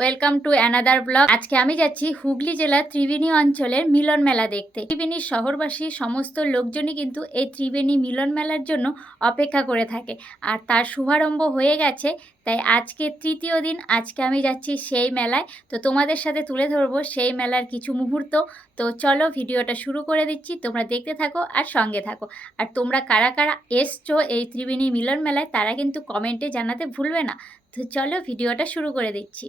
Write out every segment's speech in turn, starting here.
Welcome to another blog. আজকে আমি যাচ্ছি হুগলি জেলার ত্রিবেণী অঞ্চলের মিলন মেলা দেখতে। ত্রিবেণীর শহরবাসী সমস্ত লোকজনই কিন্তু এই ত্রিবেণী মিলন মেলার জন্য অপেক্ষা করে থাকে। আর তার শুভারম্ভ হয়ে গেছে, তাই আজকে তৃতীয় দিন, আজকে আমি যাচ্ছি সেই মেলায়। তো তোমাদের সাথে তুলে ধরবো সেই মেলার কিছু মুহূর্ত। তো চলো ভিডিওটা শুরু করে দিচ্ছি, তোমরা দেখতে থাকো আর সঙ্গে থাকো। আর তোমরা কারা কারা এসছো এই ত্রিবেণী মিলন মেলায়, তারা কিন্তু কমেন্টে জানাতে ভুলবে না। তো চলো ভিডিওটা শুরু করে দিচ্ছি।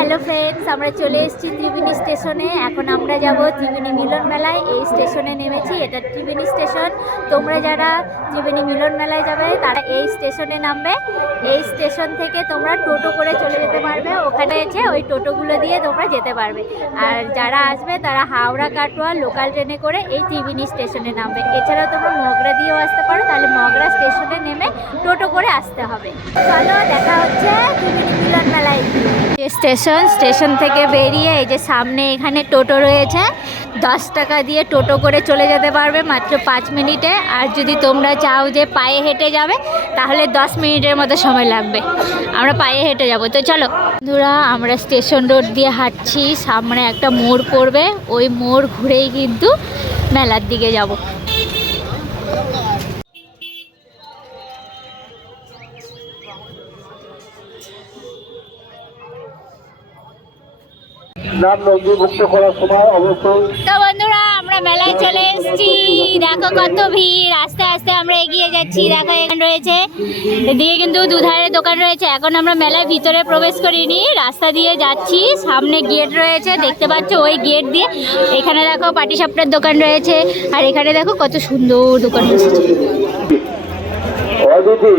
হ্যালো ফ্রেন্ডস, আমরা চলে এসেছি ত্রিবেণী স্টেশনে। এখন আমরা যাব ত্রিবেণী মিলন মেলায়। এই স্টেশনে নেমেছি, এটা ত্রিবেণী স্টেশন। তোমরা যারা ত্রিবেণী মিলন মেলায় যাবে, তারা এই স্টেশনে নামবে। এই স্টেশন থেকে তোমরা টোটো করে চলে যেতে পারবে। ওখানে এসে ওই টোটোগুলো দিয়ে তোমরা যেতে পারবে। আর যারা আসবে, তারা হাওড়া, কাটোয়া লোকাল ট্রেনে করে এই ত্রিবেণী স্টেশনে নামবে। এছাড়াও তোমরা মগরা দিয়েও আসতে পারো। তাহলে মগরা স্টেশনে নেমে টোটো করে আসতে হবে। চলো, দেখা হচ্ছে ত্রিবেণী মিলন মেলায়। যে স্টেশন স্টেশন থেকে বেরিয়ে এই যে সামনে এখানে টোটো রয়েছে, দশ টাকা দিয়ে টোটো করে চলে যেতে পারবে মাত্র পাঁচ মিনিটে। আর যদি তোমরা চাও যে পায়ে হেঁটে যাবে, তাহলে দশ মিনিটের মতো সময় লাগবে। আমরা পায়ে হেঁটে যাব। তো চলো। বন্ধুরা, আমরা স্টেশন রোড দিয়ে হাঁটছি, সামনে একটা মোড় পড়বে। ওই মোড় ঘুরেই কিন্তু মেলার দিকে যাব। নাম নথিভুক্ত করার সময় অবশ্যই তো বন্ধুরা আমরা মেলায় চলে এসেছি। দেখো কত ভিড়। আস্তে আস্তে আমরা এগিয়ে যাচ্ছি। দেখো এখানে রয়েছে। এদিকে কিন্তু দুধারে দোকান রয়েছে। এখন আমরা মেলার ভিতরে প্রবেশ করিনি। রাস্তা দিয়ে যাচ্ছি। সামনে গেট রয়েছে। দেখতে পাচ্ছ ওই গেট দিয়ে। এখানে দেখো পাটিসাপটার দোকান রয়েছে। আর এখানে দেখো কত সুন্দর দোকান বসেছে। অদিতি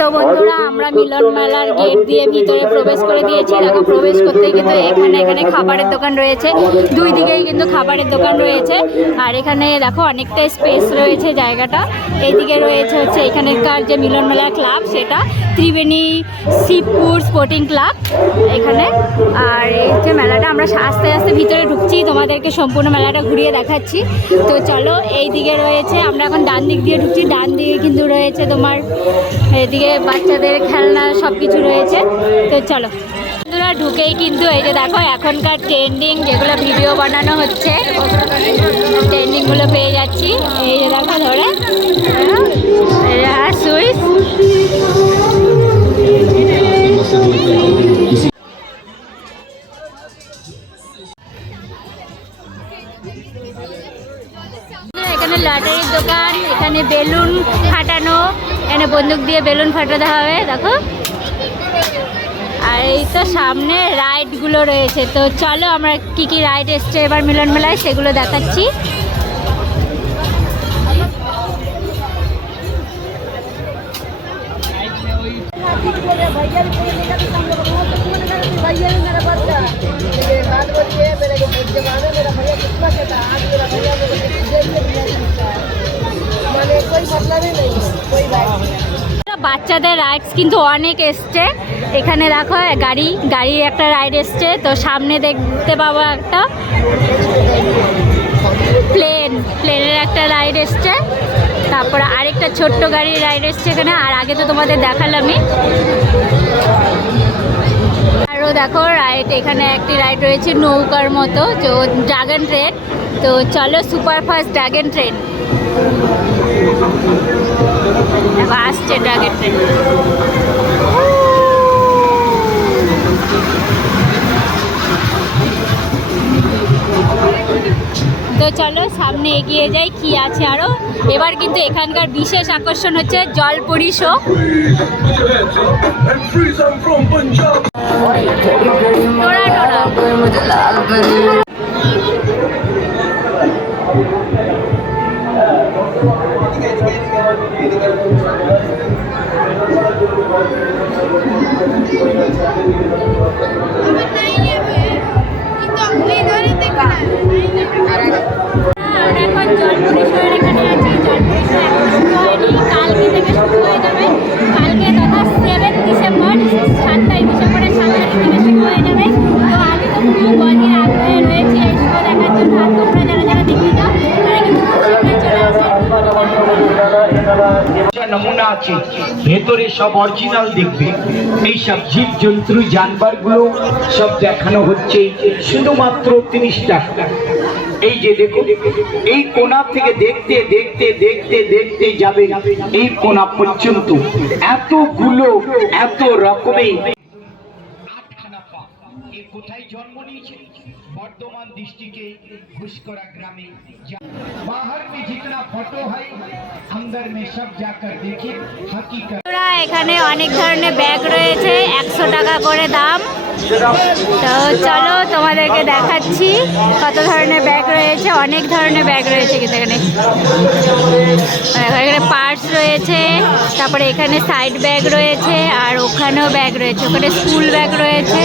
তো বন্ধুরা, আমরা মিলন মেলার গেট দিয়ে ভিতরে প্রবেশ করে দিয়েছি। দেখো, প্রবেশ করতে কিন্তু এখানে এখানে খাবারের দোকান রয়েছে। দুই দিকেই কিন্তু খাবারের দোকান রয়েছে। আর এখানে দেখো, অনেকটা স্পেস রয়েছে জায়গাটা। এইদিকে রয়েছে হচ্ছে এখানকার যে মিলন মেলা ক্লাব সেটা ত্রিবেণী শিবপুর স্পোর্টিং ক্লাব এখানে। আর এই যে মেলাটা, আমরা আস্তে আস্তে ভিতরে ঢুকছি। তোমাদেরকে সম্পূর্ণ মেলাটা ঘুরিয়ে দেখাচ্ছি। তো চলো এই দিকে রয়েছে, আমরা এখন ডান দিক দিয়ে ঢুকছি। ডান দিকে কিন্তু রয়েছে তোমার, এদিকে বাচ্চাদের খেলনা সব কিছু রয়েছে। তো চলো। বন্ধুরা, ঢুকেই কিন্তু এই যে দেখো, এখনকার ট্রেন্ডিং যেগুলো ভিডিও বানানো হচ্ছে ট্রেন্ডিংগুলো পেয়ে যাচ্ছি। এই যে দেখো ধরে। বন্দুক দিয়ে বেলুন ফাটাতে হবে, দেখো। আর এই তো সামনে রাইডগুলো রয়েছে। তো চলো আমরা কি কি রাইড এসছে এবার মিলন মেলায়, সেগুলো দেখাচ্ছি। বাচ্চাদের রাইডস কিন্তু অনেক এসছে। এখানে দেখো, গাড়ি গাড়ি একটা রাইড এসছে। তো সামনে দেখতে পাবো একটা প্লেন প্লেনের একটা রাইড এসছে। তারপরে আরেকটা ছোট্ট গাড়ির রাইড এসছে এখানে। আর আগে তো তোমাদের দেখালামই। আরও দেখো রাইড এখানে একটি রাইড রয়েছে নৌকার মতো। তো ড্রাগন ট্রেন তো চলো সুপারফাস্ট ড্রাগন ট্রেন আসছে ড্রাগন ট্রেন তো চলো সামনে এগিয়ে যাই কি আছে আরও? এবার কিন্তু এখানকার বিশেষ আকর্ষণ হচ্ছে জলপরি শো। টোরা টোরা। আমরা এখন জল শহর আছে। ভেতরে সব অরিজিনাল দেখবে। এইসব জীব জন্তু জানবারগুলো সব দেখানো হচ্ছে। শুধুমাত্র তিরিশ টাকা এই যে দেখো, এই কোনা থেকে দেখতে দেখতে দেখতে দেখতে যাবে এই কোনা পর্যন্ত। এতগুলো, এত রকমের। আটখানা পা। এ কোথায় জন্ম নিয়েছে? বর্ধমান ডিস্ট্রিক্টে घुसकरा ग्रामे जा- बाहर में जितना फोटो है अंदर में सब जाकर देखिए हकीकत বন্ধুরা, এখানে অনেক ধরনের ব্যাগ রয়েছে একশো টাকা করে দাম তো চলো তোমাদেরকে দেখাচ্ছি কত ধরনের ব্যাগ রয়েছে, অনেক ধরনের ব্যাগ রয়েছে কিন্তু এখানে। এখানে পার্স রয়েছে, তারপরে এখানে সাইড ব্যাগ রয়েছে, আর ওখানেও ব্যাগ রয়েছে, ওখানে স্কুল ব্যাগ রয়েছে।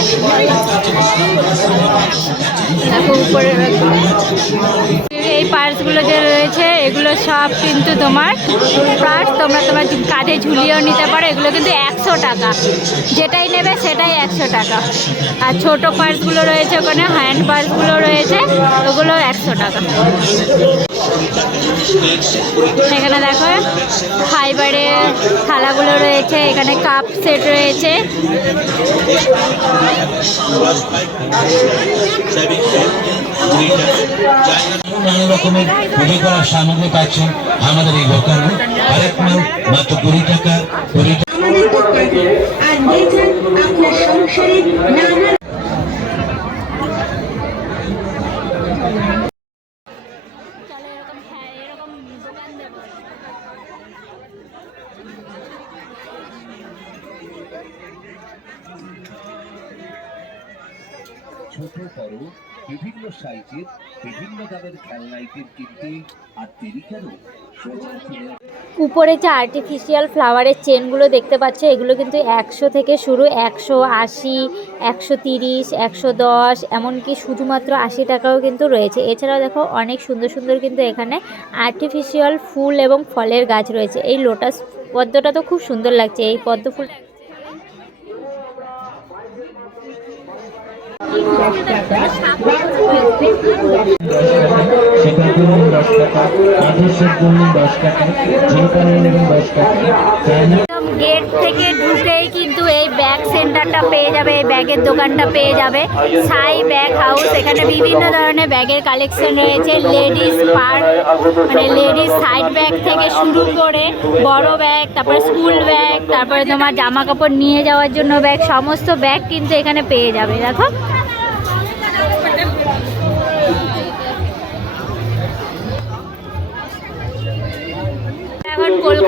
উপরে এই পার্সগুলো যে এগুলো সব কিন্তু তোমার পার্স তোমরা তোমার কাঁধে ঝুলিয়েও নিতে পারো, এগুলো কিন্তু একশো টাকা। যেটাই নেবে সেটাই একশো টাকা। আর ছোট পার্সগুলো রয়েছে ওখানে হ্যান্ড পার্সগুলো রয়েছে, ওগুলো একশো টাকা। এখানে দেখো ফাইবারের থালাগুলো রয়েছে, এখানে কাপ সেট রয়েছে। নানা রকমের পুজো করার সামগ্রী পাচ্ছেন আমাদের এই দোকানে আরেক মাল মাত্র কুড়ি টাকা কুড়ি টাকা। ছোট বড় বিভিন্ন সাইজের উপরে যে আর্টিফিশিয়াল ফ্লাওয়ারের চেনগুলো দেখতে পাচ্ছ, এগুলো কিন্তু একশো থেকে শুরু একশো আশি, একশো তিরিশ, একশো দশ, এমনকি শুধুমাত্র আশি টাকাও কিন্তু রয়েছে। এছাড়াও দেখো অনেক সুন্দর সুন্দর কিন্তু এখানে আর্টিফিশিয়াল ফুল এবং ফলের গাছ রয়েছে। এই লোটাস পদ্মটা তো খুব সুন্দর লাগছে। এই পদ্ম ফুল গেট থেকে ঢুকেই কিন্তু এই ব্যাগ সেন্টারটা পেয়ে যাবে, এই ব্যাগের দোকানটা পেয়ে যাবে। সাই ব্যাগ হাউস এখানে বিভিন্ন ধরনের ব্যাগের কালেকশন রয়েছে। লেডিস পার্ক মানে লেডিস সাইড ব্যাগ থেকে শুরু করে বড় ব্যাগ তারপরে স্কুল ব্যাগ তারপরে তোমার জামা কাপড় নিয়ে যাওয়ার জন্য ব্যাগ সমস্ত ব্যাগ কিন্তু এখানে পেয়ে যাবে, দেখো।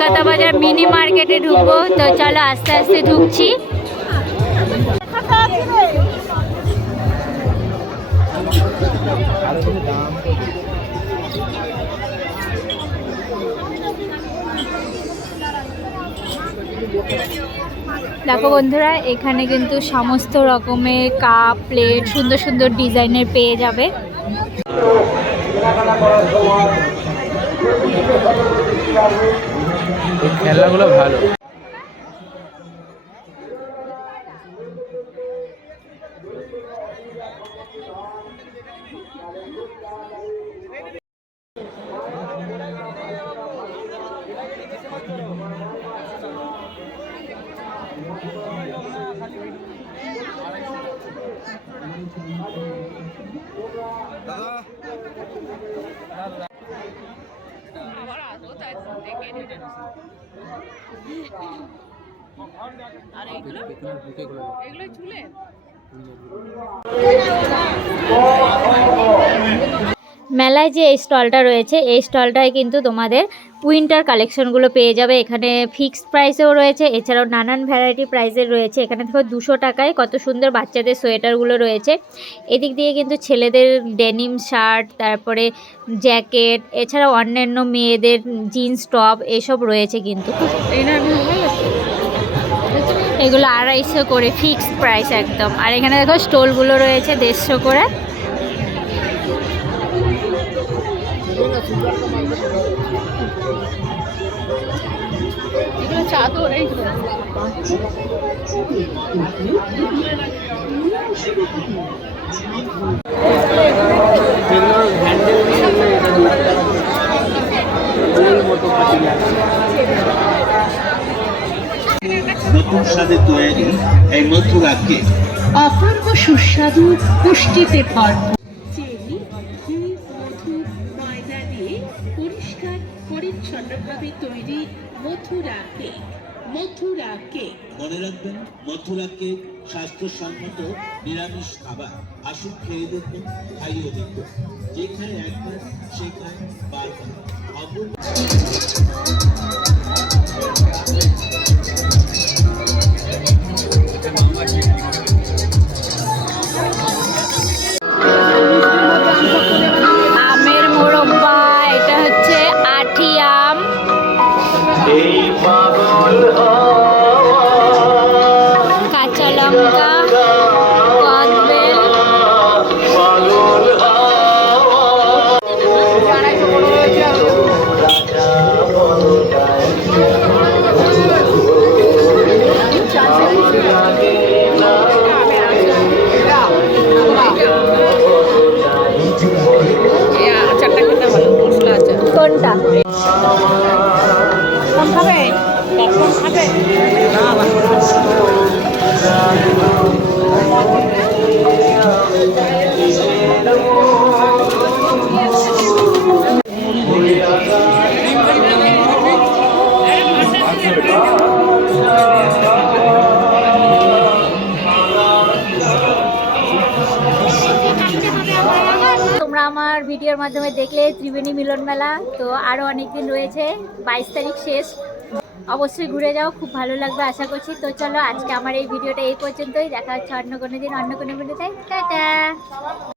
কলকাতা বাজার মিনি মার্কেটে ঢুকবো। তো চলো আস্তে আস্তে ঢুকছি। দেখো বন্ধুরা, এখানে কিন্তু সমস্ত রকমের কাপ, প্লেট, সুন্দর সুন্দর ডিজাইনের পেয়ে যাবে। এই খেলনাগুলো ভালো। আবার আসব তাই দেখে নিলেন আর এইগুলো এগুলো চুলে? মেলায় যে এই স্টলটা রয়েছে, এই স্টলটায় কিন্তু তোমাদের উইন্টার কালেকশনগুলো পেয়ে যাবে। এখানে ফিক্সড প্রাইসেও রয়েছে, এছাড়াও নানান ভ্যারাইটি প্রাইসের রয়েছে। এখানে দেখো দুশো টাকায় কত সুন্দর বাচ্চাদের সোয়েটারগুলো রয়েছে। এদিক দিয়ে কিন্তু ছেলেদের ডেনিম শার্ট তারপরে জ্যাকেট এছাড়াও অন্যান্য মেয়েদের জিন্স টপ এসব রয়েছে কিন্তু। এগুলো আড়াইশো করে ফিক্সড প্রাইস একদম। আর এখানে দেখো স্টোলগুলো রয়েছে দেড়শো করে। লাগছে হাতে তৈরি এই মথুরা অপূর্ব সুস্বাদু পুষ্টিতে ভরপুর। মনে রাখবেন মথুরাকে স্বাস্থ্যসম্মত নিরামিষ খাবার আসুন খেয়ে দেখুন খাইয়ে দেখুন। যেখানে একবার সেখানে বারবার অপূর্ব মাধ্যমে দেখলে ত্রিবেণী মিলন মেলা, তো আরও অনেক দিন রয়েছে, বাইশ তারিখ শেষ। অবশ্যই ঘুরে যাও, খুব ভালো লাগবে, আশা করছি। তো চলো, আজকে আমার এই ভিডিওটা এই পর্যন্তই। দেখা হচ্ছে অন্য কোনো দিন, অন্য কোনো ভিডিওতে। টাটা!